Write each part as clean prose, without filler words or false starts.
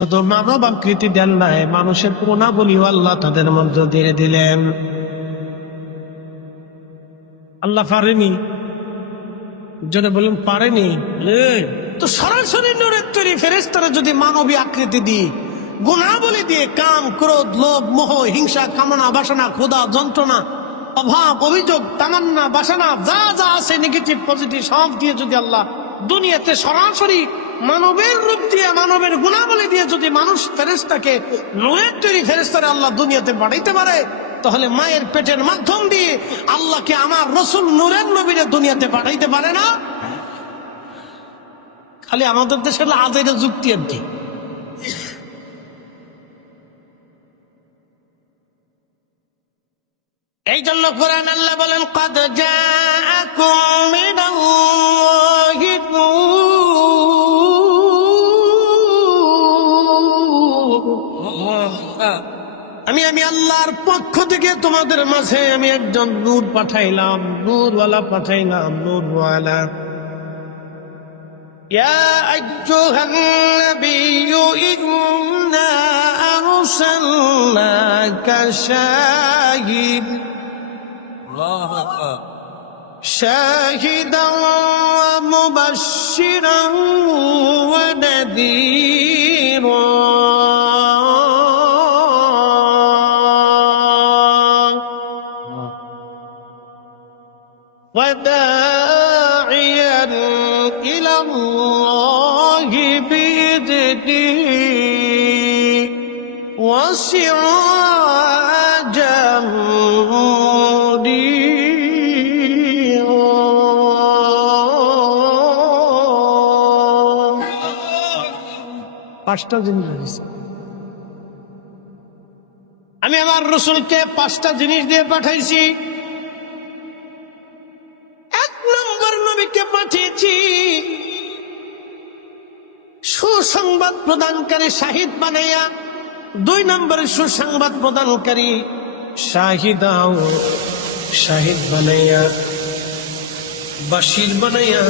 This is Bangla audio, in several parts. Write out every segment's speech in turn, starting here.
তো মানব আকৃতি দেন নাই, মানুষের গুণাবলীও আল্লাহ তাদের মধ্যে দিয়ে দিলেন। আল্লাহ পারেনি? যদি বলুন পারেনি, তো সরাসরি নূরের তৈরি ফেরেশতারা যদি মানবী আকৃতি দিয়ে গুণাবলী দিয়ে কাম, ক্রোধ, লোভ, মোহ, হিংসা, কামনা, বাসনা, ক্ষুধা, যন্ত্রণা, অভাব, অভিযোগ, তামান্না, বাসনা যা যা আছে নেগেটিভ পজিটিভ সব দিয়ে যদি আল্লাহ দুনিয়াতে সরাসরি মানবের রূপ দিয়ে মানবের গুণাবলী দিয়ে যদি মানুষ ফেরেশতাকে নূরের তৈরি ফেরেশতারা আল্লাহ দুনিয়াতে পাঠাইতে পারে, তাহলে মায়ের পেটের মাধ্যম দিয়ে আল্লাহকে আমার রসুল নূরের নবীরে দুনিয়াতে পাঠাইতে পারে না? খালি আমাদের দেশের আজের যুক্তি আর কি। এই জন্য কোরআন আল্লাহ বলেন, قد جاءكم من الله نور। আমি আল্লাহর পক্ষ থেকে তোমাদের মাঝে আমি একজন নূর পাঠাইলাম, নূরওয়ালা পাঠাইলাম, নূরওয়ালা। ইয়া আইয়ুহান নাবিয়্যু ইন্না আরসালনাকা শাহিদান ওয়া মুবাশশিরান ওয়া নাযীরা وداعيا إلى الله بإذنه وسراجا منيرا। পাঁচটা জিনিস আমি আমার রাসূলকে পাঁচটা জিনিস দিয়ে পাঠাইছি। পাঠিয়েছি সুসংবাদ প্রদানকারী, শাহিদ বানাইয়া। 2 নম্বরে সুসংবাদ প্রদানকারী, শাহিদাও শাহিদ বানাইয়া, বাশির বানাইয়া,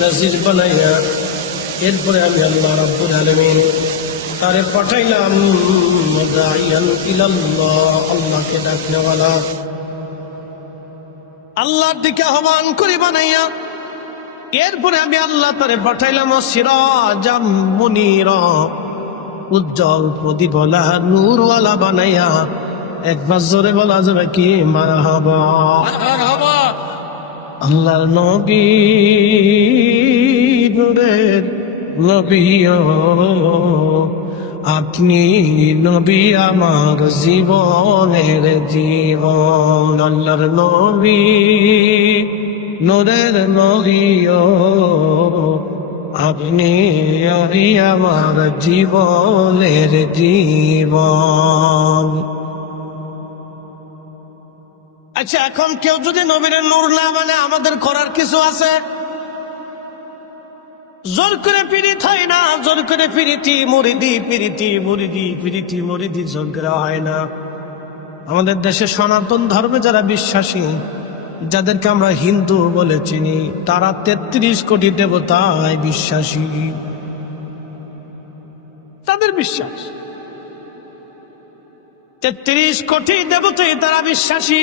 নাজির বানাইয়া। এরপরে আমি আল্লাহ রাব্বুল আলামিন তারে পাঠাইলাম মুদাইয়ান ইলাল্লাহ, আল্লাহকে ডাকনেওয়ালা, আল্লাহর দিকে আহ্বান করে বানাইয়া। এরপরে আমি আল্লাহ তারে পাঠাইলাম সিরাজাম মুনীরা, উজ্জ্বল প্রদীপওয়ালা, নূরওয়ালা বানাইয়া। একবার জোরে বলা যাবে কি মারহাবা? আল্লাহর নবী, নূরের নবী, আপনি নবী আমার জীবনের জীবন। আল্লাহর নবী, নূরের নবী, আপনি আমার জীবনের জীবন। আচ্ছা, এখন কেউ যদি নবীর নূর না মানে আমাদের করার কিছু আছে? জোর করে পীড়িত হয় না, জোর করে পীড়িতি মুরিদি, পীড়িতি মুরিদি, পীড়িতি মুরিদি জোর করে হয় না। আমাদের দেশে সনাতন ধর্মে যারা বিশ্বাসী, যাদেরকে আমরা হিন্দু বলে চিনি, তারা 33 কোটি দেবতায় বিশ্বাসী। তাদের বিশ্বাস 33 কোটি দেবতায় তারা বিশ্বাসী।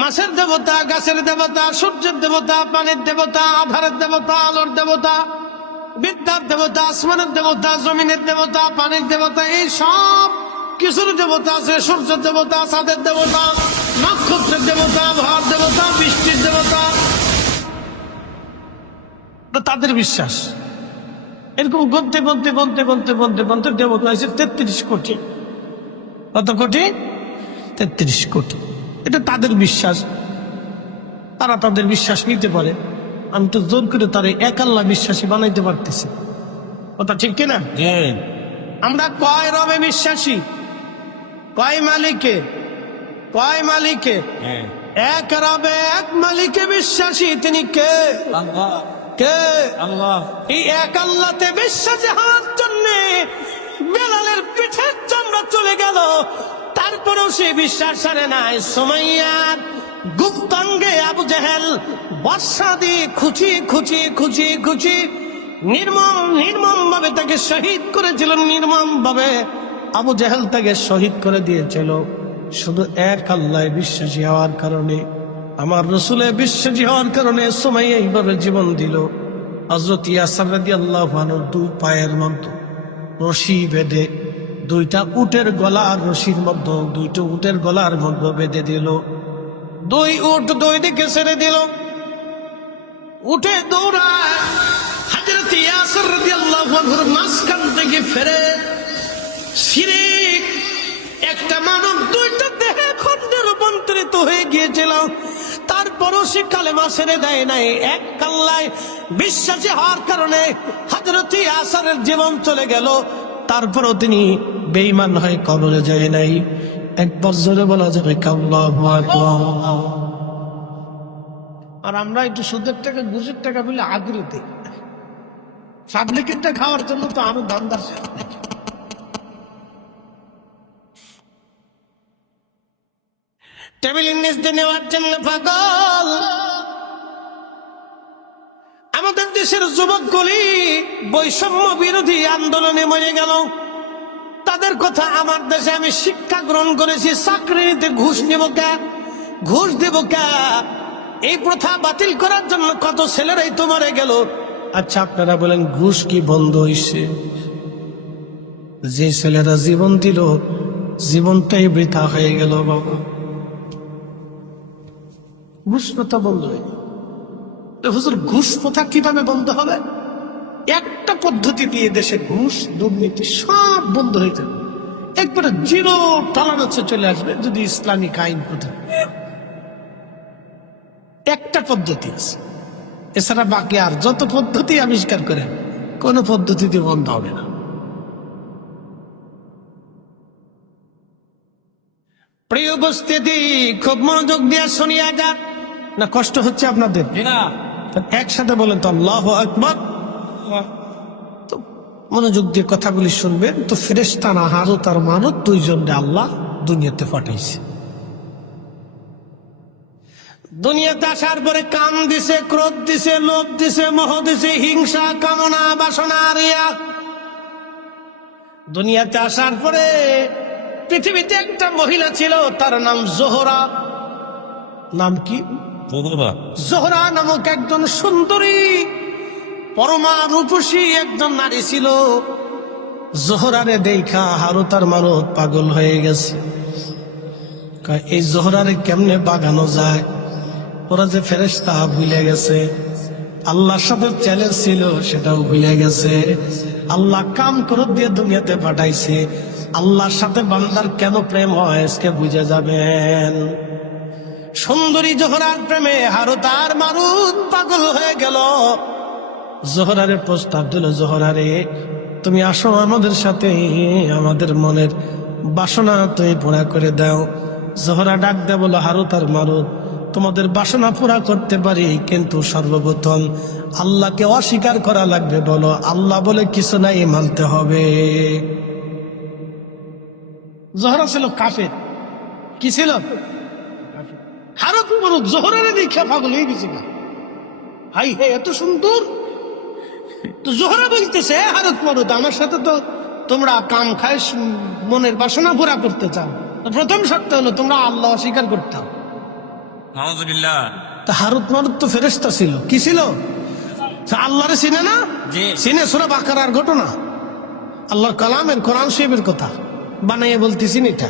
মাছের দেবতা, গাছের দেবতা, সূর্যের দেবতা, পানির দেবতা, আধারের দেবতা, আলোর দেবতা, বিদ্যার দেবতা, আসমানের দেবতা, জমিনের দেবতা, পানির দেবতা, এই সব কিছুর দেবতা আছে। সূর্যের দেবতা, চাঁদের দেবতা, নক্ষত্রের দেবতা, ভার দেবতা, বৃষ্টির দেবতা, তাদের বিশ্বাস। এরকম গন্তে গন্তে গন্তে গন্তে গন্তে গন্তে দেবতা হয়েছে 33 কোটি। কত কোটি? 33 কোটি। এটা তাদের বিশ্বাস, তারা তাদের বিশ্বাস নিতে পারে। আমি তো জোর করে তারা এক আল্লাহ বিশ্বাসী বানাইতে পারতেছি। কথা ঠিক কিনা? আমরা কয় রবে বিশ্বাসী? কয় মালিকে? কয় মালিকে? এক রবে, এক মালিকে বিশ্বাসী। তিনি কে? আল্লাহ। কে? আল্লাহ। এই এক আল্লাহতে বিশ্বাসী হওয়ার জন্য বেলালের পিঠের চামড়া চলে গেল, তারপরেও সে বিশ্বাস ছাড়ে নাই। সুমাইয়ার গুপ্তাঙ্গে আবু জেহেল বর্ষা দিয়ে খুঁচি খুঁচি খুঁচি খুঁচি নির্মম ভাবে তাকে শহীদ করেছিল, নির্মম ভাবে আবু জাহেল তাকে শহীদ করে দিয়েছিল। শুধু এক আল্লাহয় বিশ্বাসী হওয়ার কারণে, আমার রসুলে বিশ্বাসী হওয়ার কারণে সুমাইয়া এইভাবে জীবন দিল। হযরত ইয়াসির রাদিয়াল্লাহু আনহু দুই পায়ের মধ্যে রশি বেঁধে দুইটা উটের গলার রশির মধ্যে, দুইটা উটের গলার মধ্যে বেঁধে দিল। দুই উট দুই দিকে ছেড়ে দিল। উঠে দৌড়ায় হযরত ইয়াসির রাদিয়াল্লাহু আনহুর মাঝখান থেকে ফেরে শিরিক একটা মানব দুইটা দেহে খণ্ডে রূপান্তরিত হয়ে গিয়েছিল। তারপরও সে কালেমা ছেড়ে দেয় নাই। এক আল্লাহয় বিশ্বাসী হওয়ার কারণে হযরত ইয়াসিরের জীবন চলে গেল। তারপরও তিনি বেঈমান হয়ে কবরে যায় নাই। একবার জোরে বলা যাবে আল্লাহু আকবার। আর আমরা একটু সুদের টাকা ঘুষের টাকা বলে আগ্রহী, পাবলিকেরটা খাওয়ার জন্য তো আরো দামদার। টেবিলের নিচ দিয়ে নেওয়ার জন্য পাগল। আমাদের দেশের যুবকগুলি বৈষম্য বিরোধী আন্দোলনে মরে গেল। তাদের কথা আমার দেশে আমি শিক্ষা গ্রহণ করেছি। চাকরি নিতে ঘুষ নেব কে, ঘুষ দেব কে? এই প্রথা বাতিল করার জন্য কত ছেলেরাই তো মরে গেল। আচ্ছা আপনারা বলেন ঘুষ কি বন্ধ হইছে? যে ছেলেরা জীবন দিল জীবনটাই বৃথা হয়ে গেল বাবা। ঘুষ প্রথা বন্ধ হয়ে গেল। হুজুর ঘুষ প্রথা কিভাবে বন্ধ হবে? একটা পদ্ধতি দিয়ে দেশে ঘুষ দুর্নীতি সব বন্ধ হয়ে যাবে, একবারে জিরো টলারেন্সে চলে আসবে যদি ইসলামিক আইন প্রথা। একটা পদ্ধতি আছে, এছাড়া বাকি আর যত পদ্ধতি আবিষ্কার করেন কোন পদ্ধতিতে বন্ধ হবে না। প্রিয় উপস্থিতি, খুব মনোযোগ দিয়ে শুনিয়া যান। না কষ্ট হচ্ছে আপনাদের? একসাথে বলেন তো আল্লাহু আকবার। তো মনোযোগ দিয়ে কথাগুলি শুনবেন। তো ফেরেশতা না হারুত আর মারুত দুইজনকে আল্লাহ দুনিয়াতে পাঠাইছে। দুনিয়াতে আসার পরে কাম দিছে, ক্রোধ দিছে, লোভ দিছে, মোহ দিছে, হিংসা, কামনা, বাসনা, রিয়া। দুনিয়াতে আসার পরে পৃথিবীতে একটা মহিলা ছিল, তার নাম জোহরা। নাম কি? জোহরা নামক একজন সুন্দরী পরমা রূপসী একজন নারী ছিল। জোহরারে দেখা হারুত আর মারুত পাগল হয়ে গেছে। এই জোহরারে কেমনে বাগানো যায়? ওরা যে ফেরেশতা ভুলে গেছে, আল্লাহর সাথে চ্যালেঞ্জ ছিল সেটাও ভুলে গেছে। আল্লাহ কাম ক্রোধ দিয়ে দুনিয়াতে পাঠাইছে। আল্লাহর সাথে বান্দার কেন প্রেম হয় আজকে বুঝে যাবেন। সুন্দরী জোহরার প্রেমে হারুত আর মারুত পাগল হয়ে গেল। জোহরারে প্রস্তাব দিল, জোহরারে তুমি আসো আমাদের সাথে, আমাদের মনের বাসনা তুমি পুরা করে দাও। জোহরা ডাক দেয় বলো, হারুত আর মারুত তোমাদের বাসনা পুরা করতে পারি, কিন্তু সর্বপ্রথম আল্লাহকে অস্বীকার করা লাগবে। বলো আল্লাহ বলে কিছু নাই, মানতে হবে। জোহরা ছিল কাফের। কি ছিল? হারুত মারুত জোহরারে দেখে পাগল হয়ে গেছে। হাই হে এত সুন্দর। তো জোহরা বলতেছে, হারুত মারুত আমার সাথে তো তোমরা কাম খায় মনের বাসনা পুরা করতে চাও, প্রথম শর্ত হলো তোমরা আল্লাহ অস্বীকার করতে হবে। তা হারুত মারুত তো ফেরেশতা ছিল। কি ছিল? আল্লাহরে চিনে না? চিনে। সূরা বাকারার ঘটনা, আল্লাহর কালামের কোরআন শরীফের কথা বানাইয়ে বলতেছি এটা।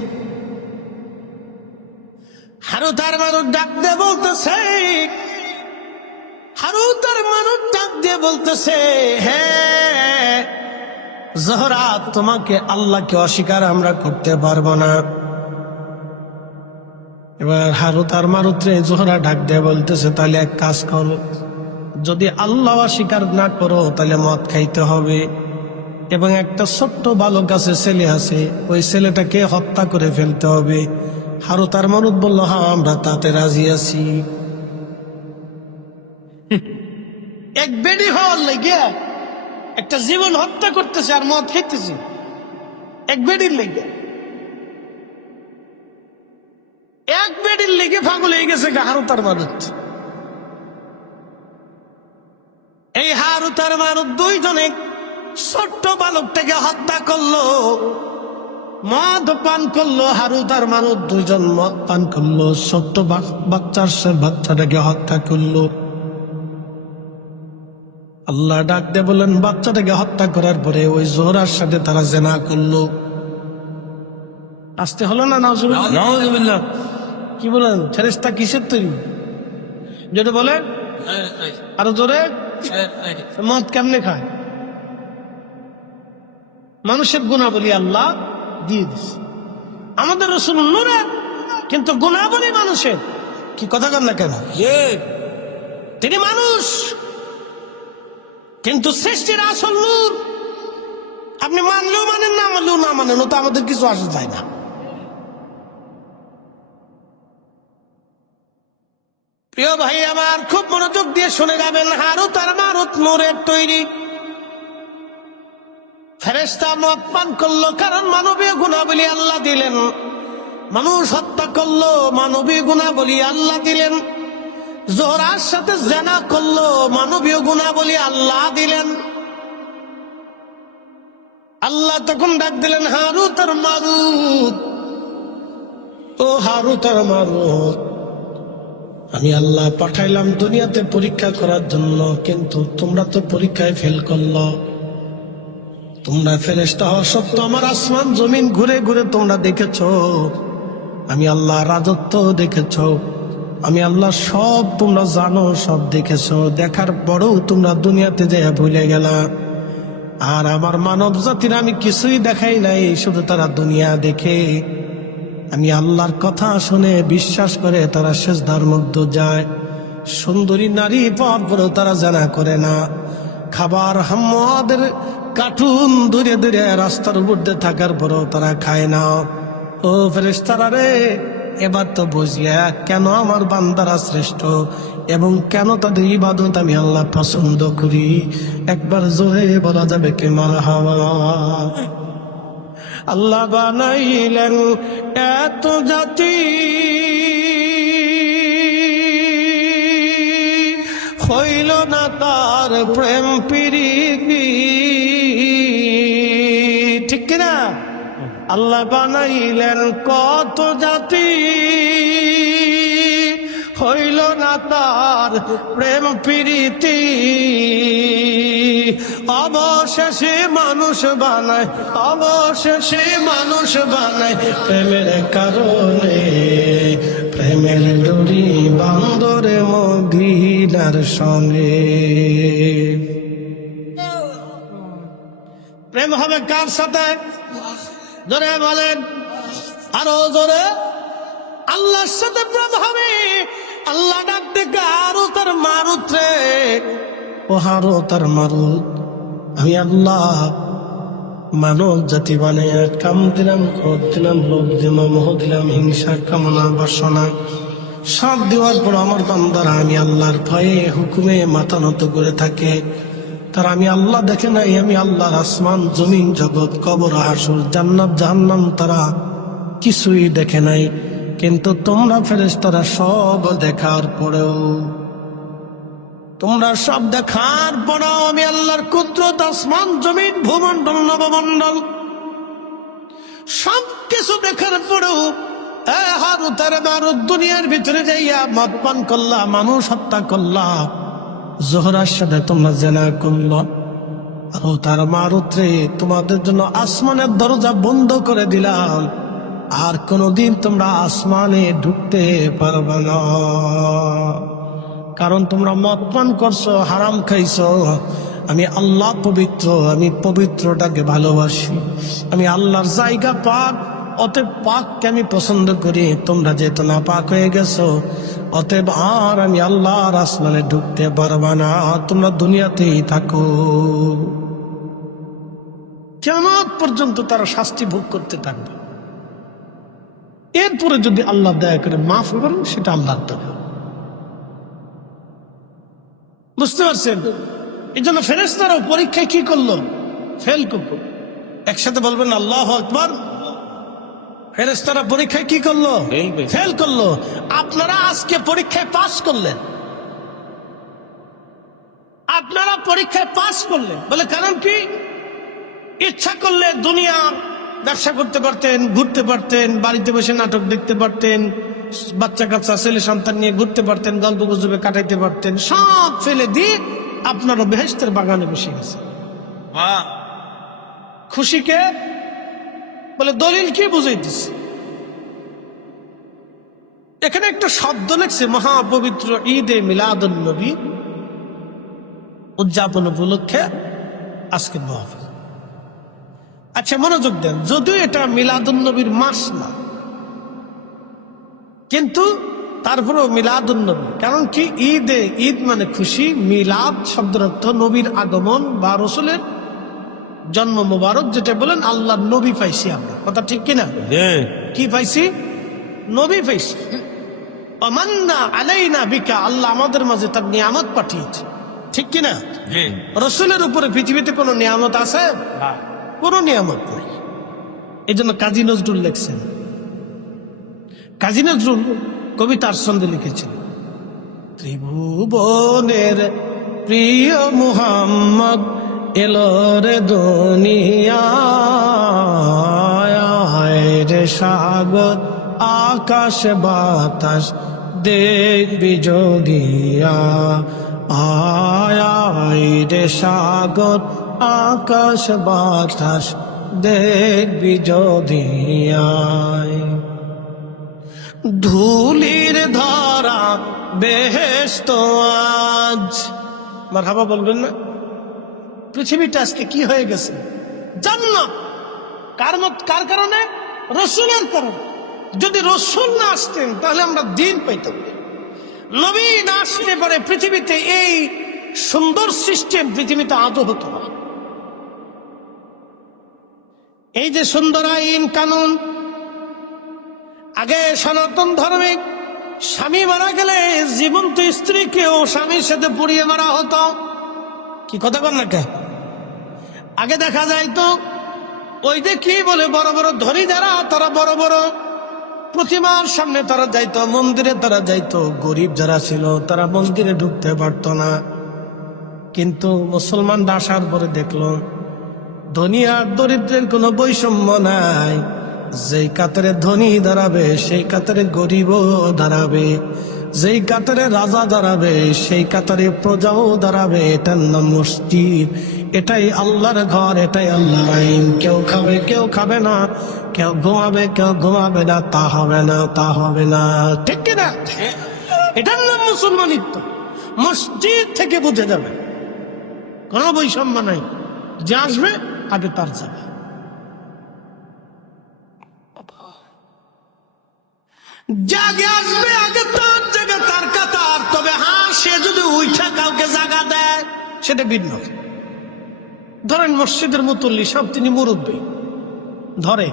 হারুত আর মারুত ডাক দিয়ে বলতেছে, হারুত আর মারুত ডাক দিয়ে বলতেছে, হ্যাঁ জোহরা তোমাকে আল্লাহকে অস্বীকার আমরা করতে পারবো না। এবার হারুত আর মারুত রে জোহরা ডাক দিয়ে বলতেছে, তাহলে এক কাজ করো, যদি আল্লাহ অস্বীকার না করো তাহলে মদ খাইতে হবে, এবং একটা ছোট্ট বালক আছে, ছেলে আছে, ওই ছেলেটাকে হত্যা করে ফেলতে হবে। হারুত আর মারুত বলল, হ্যাঁ আমরা তাতে রাজি আছি। এক বেডি হওয়ার লেগে একটা জীবন হত্যা করতেছে আর মদ খাইতেছে, এক বেডির লেগে। এক বেডির লেগে পাগল হয়ে গেছে হারুত আর মারুত। এই হারুত হারুত আর মারুত দুইজনে ছোট্ট বালকটাকে হত্যা করলো, মদ পান করলো। হারুত আর মারুত দুইজন মদ পান করলো, ছোট্ট বাচ্চাটাকে হত্যা করলো। আল্লাহ ডাক দিয়ে বলেন, বাচ্চাটাকে হত্যা করার পরে ওই জোহরার সাথে তারা জেনা করলো। আসতে হলো না? নাউজুবিল্লাহ। কি বলেন? ফেরেশতা কিসের তৈরি? যেটা বলে আরো জোরে, মদ কেমনে খায়? মানুষের গুণাবলী আল্লাহ দিয়ে দিচ্ছে। আমাদের রাসূল নূরের, কিন্তু গুণাবলী মানুষের। কি কথা কন না কেন? তিনি মানুষ, কিন্তু সৃষ্টির আসল নূর। আপনি মানলেও মানেন, না মানলেও না মানেন, ও তো আমাদের কিছু আসা যায় না। প্রিয় ভাই আমার, খুব মনোযোগ দিয়ে শুনে যাবেন। হারুত আর মারুত নূরের তৈরি। ফেরেশতা মদ পান করলো, কারণ মানবীয় গুণাবলী আল্লাহ দিলেন। মানুষ হত্যা করলো, মানবীয় গুণাবলী আল্লাহ দিলেন। জোহরার সাথে জেনা করলো, মানবীয় গুণাবলী আল্লাহ দিলেন। আল্লাহ তখন ডাক দিলেন, হারুত আর মারুত, ও হারুত আর মারুত, আমি আল্লাহ পাঠাইলাম দুনিয়াতে পরীক্ষা করার জন্য, কিন্তু তোমরা তো পরীক্ষায় ফেল করলো। তোমরা ফেরেশতা হওয়া সত্ত্বেও আমার আসমান জমিন ঘুরে ঘুরে তোমরা দেখেছ, আমি আল্লাহ রাজত্ব দেখেছ, আমি আল্লাহ সব তোমরা জানো, সব দেখেছ। দেখার পরেও তোমরা দুনিয়াতে যেয়ে ভুলে গেলা। আর আমার মানব জাতির আমি কিছুই দেখাই নাই, শুধু তারা দুনিয়া দেখে, আমি আল্লাহর কথা শুনে বিশ্বাস করে তারা সেজদার মধ্যে যায়। সুন্দরী নারী পাওয়ার পরেও তারা জানা করে না। খাবার হাম্মাদের কার্টুন দূরে দূরে রাস্তার উপর দিয়ে থাকার পরেও তারা খায় না। ও ফেরেশতারা রে, এবার তো বুঝিয়া কেন আমার বান্দারা শ্রেষ্ঠ এবং কেন তাদের ইবাদত আমি আল্লাহ পছন্দ করি। একবার জোরে বলা যাবে কি মারহাবা। আল্লাহ বানাইলেন এত জাতি, হইল না তার প্রেম প্রীতি। ঠিক কিনা? আল্লাহ বানাইলেন কত জাতি, হইল না তার প্রেম প্রীতি। অবশেষে মানুষ বানায়, অবশেষে মানুষ বানায় প্রেমের কারণে। প্রেমের ডোরি বান্দরে মদিনার সঙ্গে। প্রেম হবে কার সাথে? জোরে বলেন, আরো জোরে। আল্লাহর সাথে প্রেম হবে। আল্লাহ ডাক ডেকে হারুত আর মারুত রে, ও হারুত আর মারুত, আমি আল্লাহ মানব জাতি বানিয়ে কাম দিলাম, ক্রোধ দিলাম, লোভ দিলাম, মোহ দিলাম, হিংসা, কামনা, বাসনা সব দেওয়ার পর আমার বান্দারা আমি আল্লাহর ভয়ে হুকুমে মাথা নত করে থাকে। তারা আমি আল্লাহ দেখে নাই, আমি আল্লাহর আসমান জমিন জগৎ কবর হাসর জান্নাত জাহান্নাম তারা কিছুই দেখে নাই। কিন্তু তোমরা ফেরেশতারা সব দেখার পরেও, তোমরা সব দেখার পরেও আমি আল্লাহর কুদরত, আসমান জমিন ভূমণ্ডল নবমণ্ডল সব কিছু দেখার পরেও হারুত আর মারুত দুনিয়ার ভিতরে যাইয়া মদ পান করলা, মানুষ হত্যা করলা, জোহরার সাথে তোমরা জেনা করলা। হারুত আর মারুত রে, তোমাদের জন্য আসমানের দরজা বন্ধ করে দিলাম, আর কোনদিন তোমরা আসমানে ঢুকতে পারবে না। কারণ তোমরা মদ পান করছো, হারাম খাইছো। আমি আল্লাহ পবিত্র, আমি পবিত্রটাকে ভালোবাসি। আমি আল্লাহর জায়গা পাক, অতএব পাককে আমি পছন্দ করি। তোমরা যেহেতু না পাক হয়ে গেছো, অতএব আর আমি আল্লাহর আসমানে ঢুকতে পারবা না। তোমরা দুনিয়াতেই থাকো। কিয়ামত পর্যন্ত তারা শাস্তি ভোগ করতে থাকবে। এরপরে যদি আল্লাহ দয়া করে মাফ করেন, সেটা আল্লাহর দয়া। বুঝতে পারছেন? এই জন্য ফেরেশতারাও পরীক্ষায় কি করলো? ফেল করলো। একসাথে বলবেন আল্লাহু আকবার। ফেরেশতারা পরীক্ষায় কি করলো? ফেল করলো। আপনারা আজকে পরীক্ষায় পাস করলেন। আর আপনারা পরীক্ষায় পাস করলেন, বলে কারণ কি? ইচ্ছা করলে দুনিয়া ব্যবসা করতে পারতেন, ঘুরতে পারতেন, বাড়িতে বসে নাটক দেখতে পারতেন, বাচ্চা কাচ্চা ছেলে সন্তান নিয়ে ঘুরতে পারতেন, গল্প গুজবে কাটাইতে পারতেন, সব ফেলে দিয়ে আপনারা বেহেশতের বাগানে বসে গেছে। খুশিকে বলে দলিল কি বুঝাইতেছে? এখানে একটা শব্দ লেখছে, মহাপবিত্র ঈদে মিলাদুন নবী উদযাপন উপলক্ষে আজকে মাহফিল। আচ্ছা মনোযোগ দেন, যদিও এটা মিলাদুন নবীর মাস না, কিন্তু তারপরেও মিলাদুন নবী। কারণ কি? ঈদ মানে খুশি, মিলাদ শব্দের অর্থ নবীর আগমন বা রসুলের জন্ম মোবারক, যেটা বলেন আল্লাহ নবী পাইছি আমরা, কথা ঠিক কিনা? কি পাইছি? নবী পাইছি। আমান্না আলাইনা বিকা, আল্লাহ আমাদের মাঝে তার নিয়ামত পাঠিয়েছে, ঠিক কিনা? রসুলের উপরে পৃথিবীতে কোনো নিয়ামত আছে? কোনো নিয়ামত নেই। এই জন্য কাজী নজরুল লিখছেন, কাজী নজরুল কবিতার ছন্দে লিখেছেন, ত্রিভুবনের প্রিয় মুহাম্মদ এলো রে দুনিয়ায়, রে সাগর আকাশ বাতাস দেখবি যদিয়া, আয় রে সাগর আকাশ বাতাস দেখবি যদিয়া, ধুলির ধরা বেহেশত আজ। মারহাবা বলবেন না? পৃথিবীটা আজকে কি হয়ে গেছে? জান্নাত। কার কারণে? রসুলের কারণে। যদি রসুল না আসতেন তাহলে আমরা দিন পাইতাম। নবী না আসলে পরে পৃথিবীতে এই সুন্দর সিস্টেম পৃথিবীতে আদৌ হতো না। এই যে সুন্দর আইন কানুন, আগে সনাতন ধর্মে স্বামী মারা গেলে জীবন্ত স্ত্রীকেও স্বামীর সাথে পুড়িয়ে মারা হতো। কি কথা বল না কে? আগে দেখা যায় তো ওই যে কি বলে, বড় বড় ধনী যারা তারা বড় বড় প্রতিমার সামনে তারা যাইতো, মন্দিরে তারা যাইতো। গরিব যারা ছিল তারা মন্দিরে ঢুকতে পারত না। কিন্তু মুসলমানরা আসার পরে দেখলো ধনী আর দরিদ্রের কোনো বৈষম্য নাই। যেই কাতারে ধনী দাঁড়াবে সেই কাতারে গরিবও দাঁড়াবে, যেই কাতারে রাজা দাঁড়াবে সেই কাতারে প্রজাও দাঁড়াবে। এটার নাম মসজিদ, এটাই আল্লাহর ঘর, এটাই আল্লাহর আইন। কেউ খাবে কেউ খাবে না, কেউ ঘুমাবে কেউ ঘুমাবে না, তা হবে না, তা হবে না, ঠিক কিনা? এটার নাম মুসলমানিত্ব। মসজিদ থেকে বুঝে যাবে কোনো বৈষম্য নাই, যে আসবে আগে তার যাবে। জাগে আসবে আগে তার জায়গা তার কাতার। তবে হ্যাঁ, সে যদি উইঠা কাউকে জায়গা দেয় সেটা ভিন্ন। ধরেন মসজিদের মুতল্লি সব, তিনি মুরব্বী ধরে,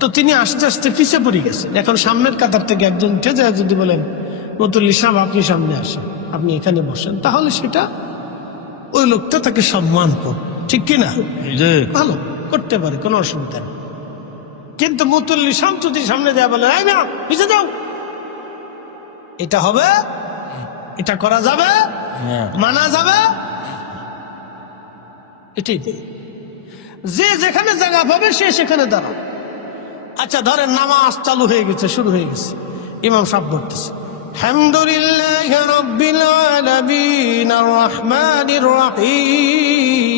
তো তিনি আস্তে আস্তে পিছে পড়ে গেছেন। এখন সামনের কাতার থেকে একজন উঠে যায়, যদি বলেন মুতল্লি সাহেব আপনি সামনে আসেন, আপনি এখানে বসেন, তাহলে সেটা ওই লোকটা তাকে সম্মান করবে, ঠিক কিনা? ভালো করতে পারে, কোনো অসুবিধা নেই। কিন্তু মুতল্লি সাহেব যদি সামনে দেয়া বলে এই না পিছে যাও, এটা হবে? এটা করা যাবে? মানা যাবে? এটাই যে যেখানে জায়গা পাবে সে সেখানে দাঁড়াও। আচ্ছা ধরেন নামাজ চালু হয়ে গেছে, শুরু হয়ে গেছে, ইমাম সাহেব বলতেছে আলহামদুলিল্লাহি রাব্বিল আলামিন আর রহমানির রহিম।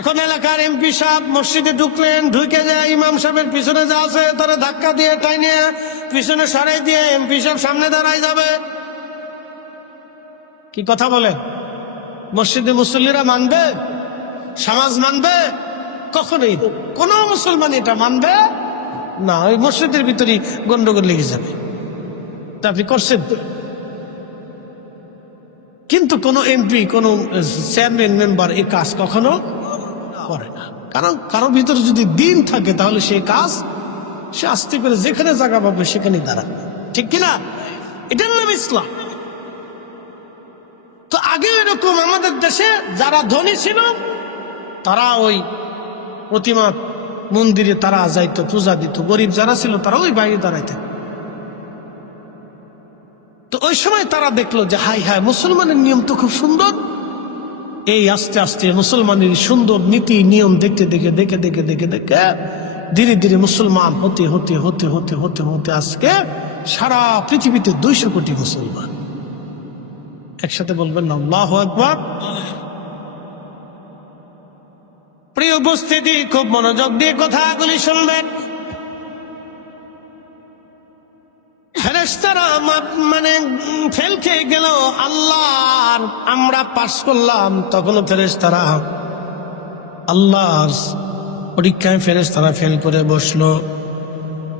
এখন এলাকার এমপি সাহেব মসজিদে ঢুকলেন, ঢুকে যায় ইমাম সাহেবের পিছনে যা আছে তারা ধাক্কা দিয়ে টাইনে পিছনে সরাই দিয়ে এমপি সাহেব সামনে দাঁড়াই যাবে। কি কথা বলেন? মসজিদে মুসল্লিরা মানবে? সমাজ মানবে? কখনোই কোন মুসলমান এটা মানবে না। ওই মসজিদের ভিতরে গন্ডগোল লেগে যাবে। তা আপনি করছেন? কিন্তু কোন এমপি, কোন চেয়ারম্যান, মেম্বার এই কাজ কখনো করে না। কারণ কারো ভিতরে যদি দিন থাকে তাহলে সেই কাজ সে আস্তে করে যেখানে জায়গা পাবে সেখানে দাঁড়াবে, ঠিক কিনা? এটার নাম ইসলাম। তো আগে এরকম আমাদের দেশে যারা ধনী ছিল তারা ওই প্রতিমা মন্দিরে তারা যাইতো, পূজা দিত। গরিব যারা ছিল তারা ওই বাইরে দাঁড়াইতেন। তো ওই সময় তারা দেখলো যে হাই হাই মুসলমানের নিয়ম তো খুব সুন্দর। এই আস্তে আস্তে মুসলমানের সুন্দর নীতি নিয়ম দেখতে দেখে দেখে দেখে দেখে দেখে ধীরে ধীরে মুসলমান হতে হতে হতে হতে হতে হতে আজকে সারা পৃথিবীতে 200 কোটি মুসলমান। একসাথে বলবেন না আল্লাহু আকবার। প্রিয় উপস্থিতি, খুব মনোযোগ দিয়ে কথাগুলি শুনবেন। ফেরেশতারা মানে ফেল খেয়ে গেল, আল্লাহর আমরা পাস করলাম, তখনও ফেরেশতারা আল্লাহর পরীক্ষায় ফেরেশতারা ফেল করে বসলো।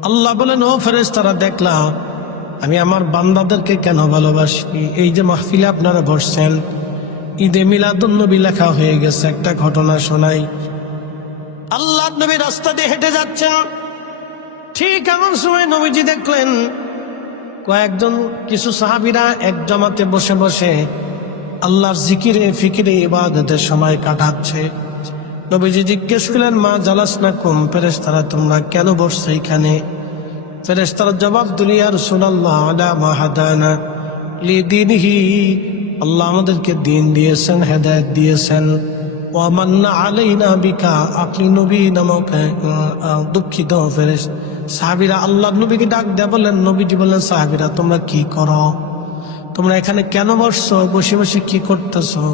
আল্লাহ বলেন, ও ফেরেশতারা, দেখলাম আমি আমার বান্দাদেরকে কেন ভালোবাসি। এই যে মাহফিলে আপনারা বসছেন, ঈদে মিলাদুন নবী লেখা হয়ে গেছে। একটা ঘটনা শোনাই। আল্লাহ নবী রাস্তা দিয়ে হেঁটে যাচ্ছেন, ঠিক এমন সময় নবীজি দেখলেন কয়েকজন কিছু সাহাবীরা এক জমাতে বসে বসে আল্লাহর জিকিরে ফিকিরে ইবাদতের সময় কাটাচ্ছে। নবীজি জিজ্ঞেস করলেন, মা জালাসনাকুম, ফেরেশতারা তোমরা কেন বসছো এখানে? ফেরেশতারা জবাব দিল, ইয়া রাসূলুল্লাহ, আলা মা হাদানা লিদীনিহি, আল্লাহ আমাদেরকে দ্বীন দিয়েছেন, হেদায়েত দিয়েছেন। ওয়া মান্না আলাইনা বিকা, আপনি নবী নামক দুঃখিত ফেরেশতা। সাহাবীরা আল্লাহ নবীকে ডাক দেয়া বললেন, নবীজি বললেন, সাহাবীরা তোমরা কি করো? তোমরা এখানে কেন বসছো? বসে বসে কি করতেছো?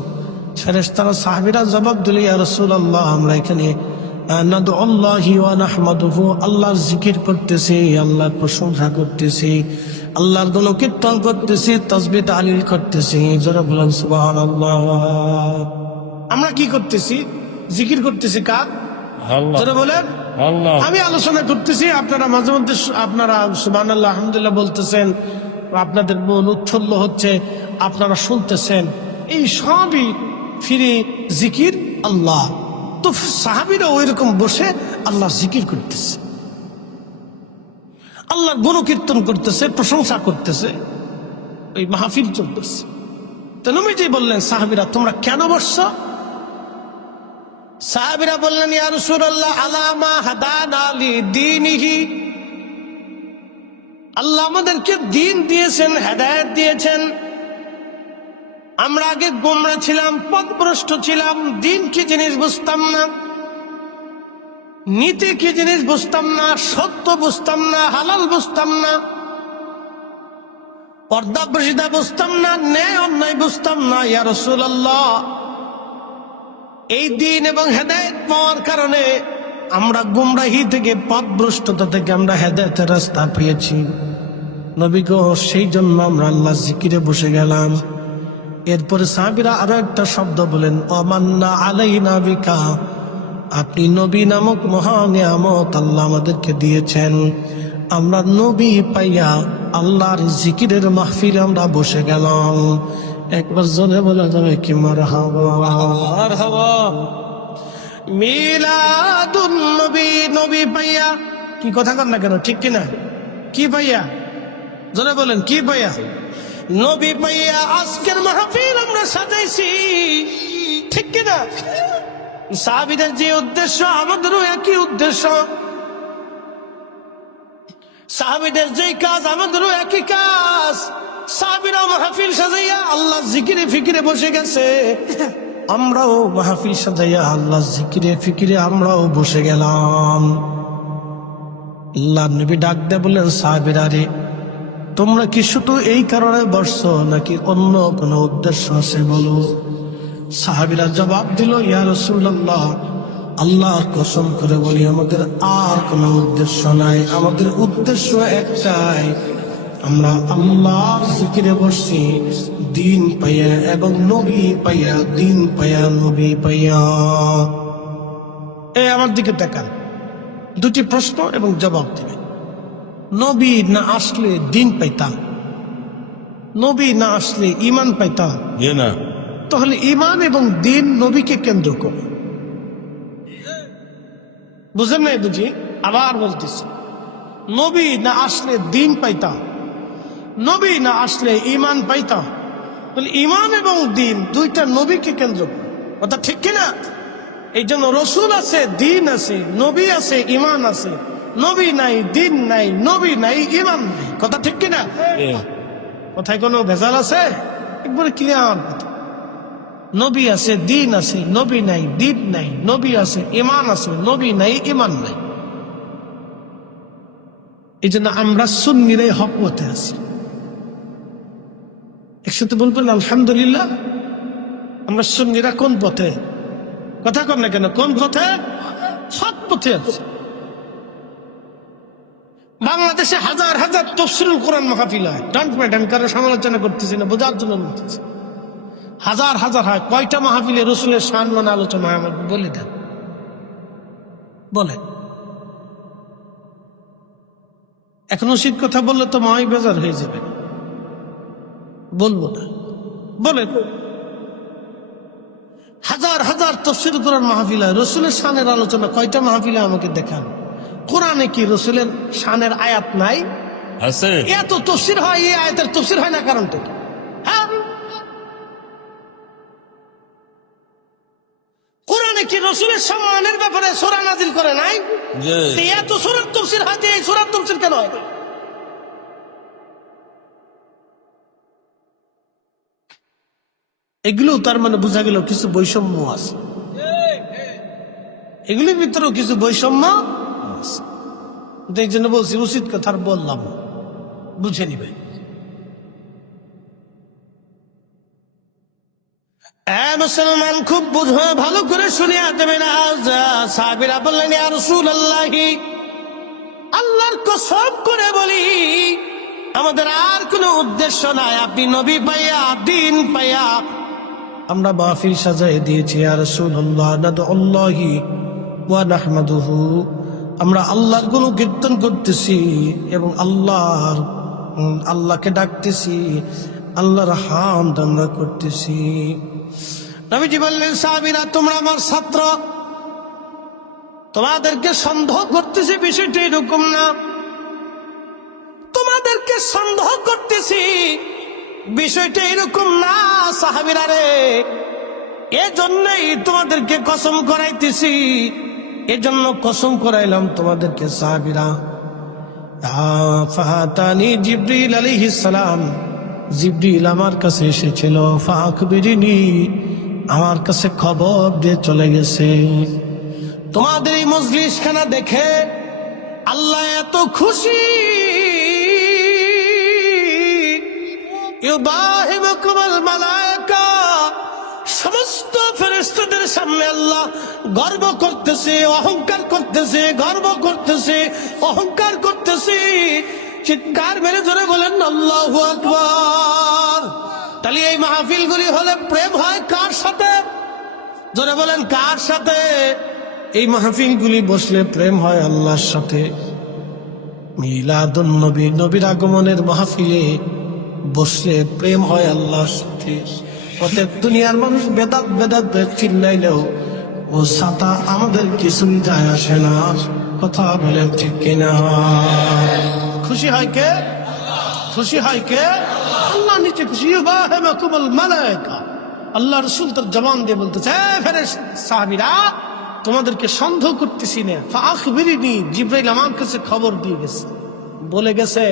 ফেরেশতারা সাহাবীরা জবাব দিল, ইয়া রাসূলুল্লাহ, আমরা এখানে নাদউল্লাহি ওয়া নাহমাদুহু, আল্লাহর জিকির করতেছি, আল্লাহর প্রশংসা করতেছি, আল্লাহর গুণকীর্তন করতেছি, তাসবিহ তাহলিল করতেছি। যারা বলেন সুবহানাল্লাহ। আমরা কি করতেছি? জিকির করতেছি। কার? আল্লাহ। যারা বলেন আল্লাহ। আমি আলোচনা করতেছি, আপনারা মাঝে মধ্যে আপনারা সুবহানাল্লাহ আলহামদুলিল্লাহ বলতেছেন, আপনাদের মন উৎফুল্ল হচ্ছে, আপনারা শুনতেছেন। এই সবই ফিরে জিকির আল্লাহ। তো সাহাবীরা ওই রকম বসে আল্লাহ জিকির করতেছে, আল্লাহর গুণকীর্তন করতেছে, প্রশংসা করতেছে, ওই মাহফিল চলতেছে। তো নবীজি বললেন, সাহাবীরা তোমরা কেন বসছো? সাহাবীরা বললেন, ইয়া রাসূলুল্লাহ, আলা মা হাদানা লিদীনিহি, আল্লাহ আমাদেরকে দ্বীন দিয়েছেন, হেদায়েত দিয়েছেন। আমরা আগে গোমরা ছিলাম, পথভ্রষ্ট ছিলাম, দ্বীন কি জিনিস বুঝতাম না, নীতি কি জিনিস বুঝতাম না, সত্য বুঝতাম না, হালাল বুঝতাম না, পর্দা প্রসিদ্ধা বুঝতাম না, ন্যায় অন্যায় বুঝতাম না। ইয়া রাসূলুল্লাহ, এই দ্বীন এবং হেদায়েত পাওয়ার কারণে আমরা গুমরাহি থেকে, পথভ্রষ্টতা থেকে আমরা হেদায়েতের রাস্তা পেয়েছি। নবী গো, সেই জন্য আমরা আল্লাহ জিকিরে বসে গেলাম। এরপরে সাহাবীরা আরো একটা শব্দ বলেন, আমান্না আলাইনা বিকা, আপনি নবী নামক মহা নিয়ামত আল্লাহ আমাদেরকে দিয়েছেন। আমরা নবী পাইয়া আল্লাহর জিকিরের মাহফিলে আমরা বসে গেলাম। একবার জোরে বলা যাবে কি মারহাবা? মারহাবা। মিলাদুন নবী, নবী পাইয়া, কি কথা কন না কেন, ঠিক কিনা? কি পাইয়া? জোরে বলেন, কি পাইয়া? নবী পাইয়া আজকের মাহফিল আমরা সাজাইছি, ঠিক কিনা? সাহাবীদের যে উদ্দেশ্য, আমাদেরও একই উদ্দেশ্য। সাহাবীদের যেই কাজ, আমাদেরও একই কাজ। সাহাবীরা মাহফিল সাজাইয়া আল্লাহ জিকিরে ফিকিরে বসে গেছে, আমরাও মাহফিল সাজাইয়া আল্লাহ জিকিরে ফিকিরে আমরাও বসে গেলাম। আল্লাহ নবী ডাক দিয়ে বললেন, সাহাবীরা রে, তোমরা কি শুধু এই কারণে বসছো নাকি অন্য কোনো উদ্দেশ্য আছে বলো? সাহাবীরা জবাব দিল, ইয়া রাসূলুল্লাহ, আল্লাহর কসম করে বলি, আমাদের আর কোনো উদ্দেশ্য নাই। আমাদের উদ্দেশ্য একটাই, আমরা আল্লাহর জিকিরে বসছি দ্বীন পাইয়া এবং নবী পাইয়া, দ্বীন পাইয়া নবী পাইয়া। আমার দিকে তাকান, দুটি প্রশ্ন এবং জবাব দিবেন। নবী না আসলে দ্বীন পাইতাম, নবী না আসলে ঈমান পাইতাম না, তাহলে ঈমান এবং দ্বীন নবীকে কেন্দ্র করে। বুঝেন নাই? বুঝি, আবার বলতেছি, নবী না আসলে দ্বীন পাইতাম, নবী না আসলে ঈমান পাইতাম। তাহলে ঈমান এবং দ্বীন দুইটা নবীকে কেন্দ্র করে, কথা ঠিক কিনা? এই জন্য রসুল আছে, দ্বীন আছে, নবী আছে, ঈমান আছে। নবী নাই, দ্বীন নাই, নবী নাই, ঈমান নাই, কথা ঠিক কিনা? কথায় কোনো ভেজাল আছে? একবারে ক্লিয়ার কথা। নবী আছে, দিন আছে, নবী নাই, দিন নাই। নবী আছে, ইমান আছে, নবী নাই, ইমান নাই। এই জন্য আমরা সুন্নিরাই হক পথে আছি। একসাথে বলবেন আলহামদুলিল্লাহ। আমরা সুন্নিরা কোন পথে? কথা কর না কেন? কোন পথে? হক পথে আছে। বাংলাদেশে হাজার হাজার তাফসীরুল কোরআন মাহফিল হয়। ডন্ট ম্যাডাম কারো সমালোচনা করতেছি না, বোঝার জন্য বলতেছি। হাজার হাজার হয়। কয়টা মাহফিলে রসুলের শান মানে আলোচনা হয় আমাকে বলে দেন, বলে। এখন উচিত কথা বললে তো মহাই বেজার হয়ে যাবে, বলবো না। বলে হাজার হাজার তাফসীরুল কোরআন মাহফিল হয়, রসুলের শানের আলোচনা কয়টা মাহফিলে আমাকে দেখান। কোরআনে কি রসুলের শানের আয়াত নাই? আছে। এত তাফসীর হয়, এই আয়াতের তাফসীর হয় না, কারণটা কি? হ্যাঁ, কোরআনে কি রসুলের সম্মানের ব্যাপারে সূরা নাজিল করে নাই? এত সূরার তাফসীর হয়, এই সূরার তাফসীর কেন হয়? এগুলো তার মানে বোঝা গেল কিছু বৈষম্য আছে, এগুলির ভিতরেও কিছু বৈষম্য আছে। এই জন্য বলছি উচিত কথা বললাম, বুঝে নিবে। মুসলমান খুব বুঝো, ভালো করে শুনিয়া দেবেন। সাহাবীরা বললেন, ইয়া রাসূলুল্লাহ, আল্লাহর কসম করে বলি আমাদের আর কোনো উদ্দেশ্য নাই, আপনি নবী পাইয়া, দিন পাইয়া আমরা মাহফিল সাজায় দিয়েছি। ইয়া রাসূলুল্লাহ, নাদউল্লাহি ওয়া নাহমাদুহু, আমরা আল্লাহর গুণকীর্তন করতেছি এবং আল্লাহকে ডাকতেছি, আল্লাহর হামদ আমরা করতেছি। নবীজি বললেন, সাহাবীরা তোমরা আমার ছাত্র, তোমাদেরকে সন্দেহ করতেছি, বিষয়টা এরকম না। তোমাদেরকে সন্দেহ করতেছি, বিষয়টা এরকম না সাহাবীরা রে। এজন্যই তোমাদেরকে কসম করাইতেছি, এজন্য কসম করাইলাম তোমাদেরকে সাহাবীরা। ফাতানি জিবরিল আলাইহিস সালাম, জিবরিল আমার কাছে এসেছিল। ফাআখবিরিনি, আমার কাছে খবর দিয়ে চলে গেছে। তোমাদের এই মজলিসখানা দেখে আল্লাহ এত খুশি, ইউবাহিবুকুমুল মালায়েকা, সমস্ত ফেরেশতাদের সামনে আল্লাহ গর্ব করতেছে, অহংকার করতেছে, গর্ব করতেছে, অহংকার করতেছে। চিৎকার মেরে ধরে বলেন আল্লাহু আকবার। তাহলে এই মাহফিলগুলি হলে প্রেম হয় কার সাথে? জোরে বলেন কার সাথে? এই মাহফিলগুলি বসলে প্রেম হয় আল্লাহর সাথে। মিলাদুন নবী, নবীর আগমনের মাহফিলে বসলে প্রেম হয় আল্লাহর সাথে। প্রত্যেক দুনিয়ার মানুষ বেদাত বেদাত চিল্লাইলেও ও সাতা আমাদের কিছুই যায় আসে না। কথা বলেন ঠিক কিনা? খুশি হয় কে? খুশি হয় কে? আল্লাহ নিচে খুশি। ইউবাহিবুকুমুল মালায়েকা, আল্লাহ রাসূল তার জবান দিয়ে বলতেছে, ফেরেশতা সাহাবীরা তোমাদেরকে সন্দেহ করতেছি না। ফাআখবিরিনি, জিবরাইল আমার কাছে খবর দিয়ে গেছে, বলে গেছে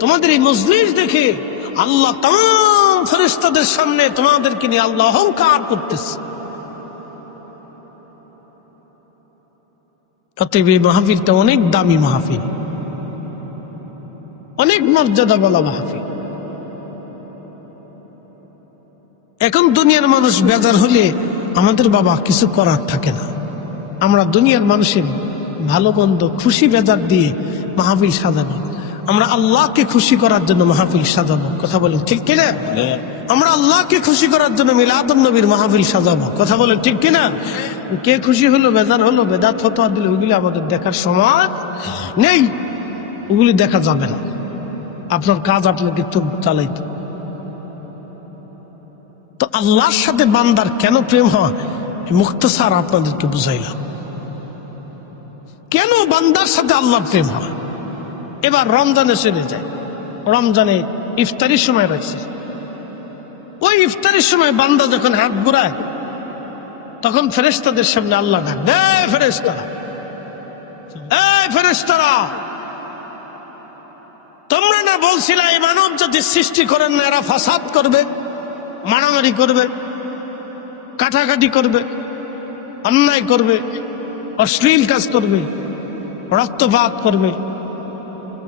তোমাদের এই মজলিস দেখে আল্লাহ तमाम ফেরেশতাদের সামনে তোমাদেরকে নিয়ে আল্লাহ অহংকার করতেছে। অতএব এই মাহফিলটা অনেক দামি মাহফিল, অনেক মর্যাদা বলা মাহফিল। এখন দুনিয়ার মানুষ বেজার হলে আমাদের বাবা কিছু করার থাকে না। আমরা দুনিয়ার মানুষের ভালো মন্দ খুশি বেজার দিয়ে মাহফিল সাজাবো। আমরা আল্লাহকে খুশি করার জন্য মাহফিল সাজাবো। কথা বলেন ঠিক কিনা? আমরা আল্লাহকে খুশি করার জন্য মিলাদুন নবীর মাহফিল সাজাবো। কথা বলেন ঠিক কিনা? কে খুশি হলো, বেজার হলো, বেদাত ফতোয়া দিলে ওগুলি আমাদের দেখার সময় নেই, ওগুলি দেখা যাবে না। আপনার কাজ আপনাকে তো চালাইতে। তো আল্লাহর সাথে বান্দার কেন প্রেম হয় মুখতাসার আপনাদেরকে বুঝাইলাম। কেন বান্দার সাথে আল্লাহর প্রেম হয়। এবার রমজানে চলে যায়, রমজানে ইফতারির সময় রয়েছে। ওই ইফতারির সময় বান্দা যখন হাত ঘুরায় তখন ফেরেশতাদের সামনে আল্লাহ ডাক দেয়, ফেরেশতারা, এই ফেরেশতারা, তোমরা না বলছিলে এই মানব জাতি সৃষ্টি করেন না, এরা ফাসাদ করবে, মারামারি করবে, কাটাকাটি করবে, অন্যায় করবে, অশ্লীল কাজ করবে, রক্তপাত করবে,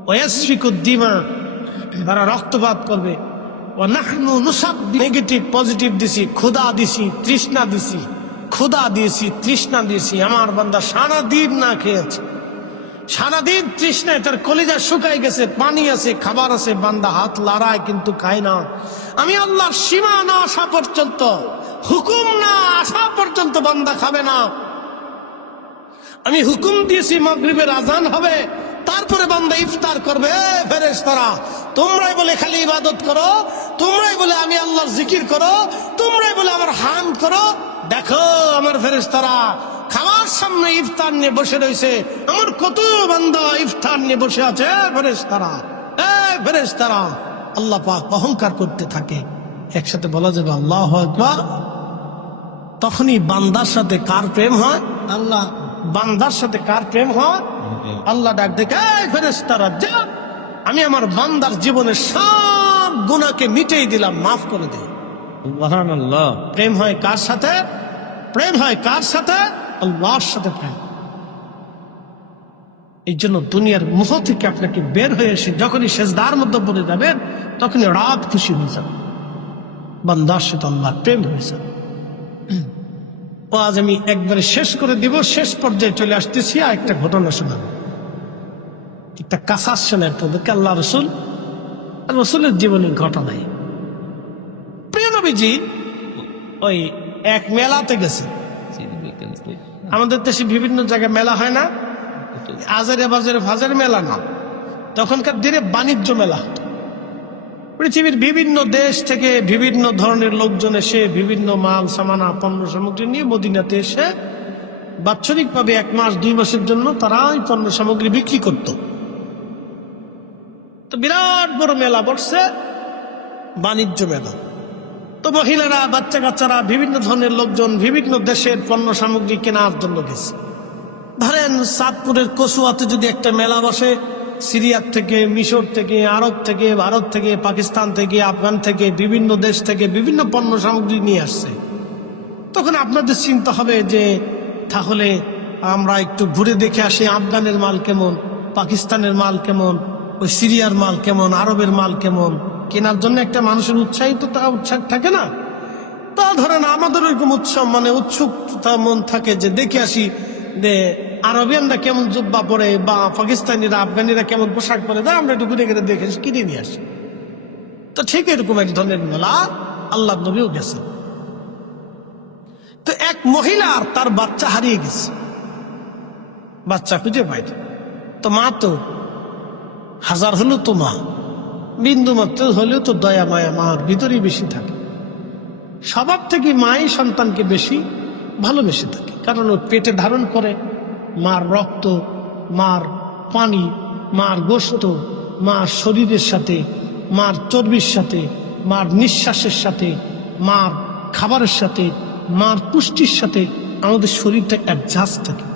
ওয়াসফিকুদ্দিমা, তারা রক্তপাত করবে। ও নাহনু নুসাব, নেগেটিভ পজিটিভ দিছি, ক্ষুধা দিছি, তৃষ্ণা দিছি, ক্ষুধা দিয়েছি, তৃষ্ণা দিয়েছি। আমার বান্দা সারাদিন না খেয়েছে, সারাদিন তৃষ্ণায় তার কলিজা শুকাই গেছে, পানি আছে, খাবার আছে, বান্দা হাত লড়ায় কিন্তু খায় না। আমি আল্লাহর সীমা না আসা পর্যন্ত, হুকুম না আসা পর্যন্ত বান্দা খাবে না। আমি হুকুম দিয়েছি মাগরিবের আজান হবে, তারপরে বান্দা ইফতার করবে। ফেরেশতারা, তোমরাই বলে খালি ইবাদত করো, তোমরাই বলে আমি আল্লাহর জিকির করো, তোমরাই বলে আমার হামদ করো। দেখো আমার ফেরেশতারা খাবার সামনে ইফতার নিয়ে বসে রয়েছে, আমার কত বান্দা ইফতার নিয়ে বসে আছে। ফেরেশতারা, ফেরেশতারা, আল্লাহ পাক অহংকার করতে থাকে। একসাথে বলা যাবে আল্লাহু আকবার। তখনই বান্দার সাথে কার প্রেম হয়? আল্লাহ। বান্দার সাথে কার প্রেম হয়? আল্লাহ ডাক দেখে, ফেরেশতারা যা, আমি আমার বান্দার জীবনের সব গুনাহকে মিটিয়ে দিলাম, মাফ করে দিলাম। সুবহানাল্লাহ। প্রেম হয় কার সাথে? প্রেম হয় কার সাথে? আল্লাহর সাথে প্রেম। এই জন্য দুনিয়ার মুহ থেকে আপনাকে বের হয়ে এসে যখনই সেজদার মধ্যে পড়ে যাবেন, তখনই রাত খুশি হয়ে যাবে, বান্দার সাথে আল্লাহর প্রেম হয়ে যাবে। আজ আমি একবারে শেষ করে দিব, শেষ পর্যায়ে চলে আসতেছি। আর একটা ঘটনা শোনাবো, একটা কাসাস শোনার তোদেরকে। আল্লাহ রসুল, রসুলের জীবনের ঘটনায় প্রিয় নবীজি ওই এক মেলাতে গেছে। আমাদের দেশে বিভিন্ন জায়গায় মেলা হয় না, আজারে বাজারে ফাজার মেলা না, তখনকার দিনে বাণিজ্য মেলা হতো। পৃথিবীর বিভিন্ন দেশ থেকে বিভিন্ন ধরনের লোকজন এসে বিভিন্ন মাল সামানা পণ্য সামগ্রী নিয়ে মদিনাতে এসে বাৎসরিকভাবে 1 মাস 2 মাসের জন্য তারা এই পণ্য সামগ্রী বিক্রি করত। তো বিরাট বড় মেলা বসছে, বাণিজ্য মেলা। তো মহিলারা, বাচ্চা কাচ্চারা, বিভিন্ন ধরনের লোকজন বিভিন্ন দেশের পণ্য সামগ্রী কেনার জন্য গেছে। ধরেন চাঁদপুরের কচুয়াতে যদি একটা মেলা বসে, সিরিয়ার থেকে, মিশর থেকে, আরব থেকে, ভারত থেকে, পাকিস্তান থেকে, আফগান থেকে, বিভিন্ন দেশ থেকে বিভিন্ন পণ্য সামগ্রী নিয়ে আসছে, তখন আপনাদের চিন্তা হবে যে তাহলে আমরা একটু ঘুরে দেখে আসি আফগানের মাল কেমন, পাকিস্তানের মাল কেমন, ওই সিরিয়ার মাল কেমন, আরবের মাল কেমন। কেনার জন্য একটা মানুষের উৎসাহ থাকে না? তা ধরেন আমাদের ওইরকম উৎসুকতা মন থাকে যে দেখে আসি যে আরবিয়ানরা কেমন জুব্বা পরে, বা পাকিস্তানিরা, আফগানিরা কেমন পোশাক পরে, তা আমরা একটু ঘুরে ঘুরে দেখে কিনে নিয়ে আসি। তো ঠিক এরকম এক ধরনের মেলা আল্লাহ নবীও গেছে। তো এক মহিলার তার বাচ্চা হারিয়ে গেছে, বাচ্চা খুঁজে পাইনি। তো মা তো হাজার হলেও তো মা, বিন্দু মাত্র হলেও তো দয়া মায়া মার ভিতরেই বেশি থাকে। স্বভাব থেকে মাই সন্তানকে বেশি ভালোবেসে থাকে, কারণ ও পেটে ধারণ করে মার রক্ত, মার পানি, মার গোশত, মার শরীরের সাথে, মার চর্বির সাথে, মার নিঃশ্বাসের সাথে, মার খাবারের সাথে, মার পুষ্টির সাথে আমাদের শরীরটা অ্যাডজাস্ট থাকে।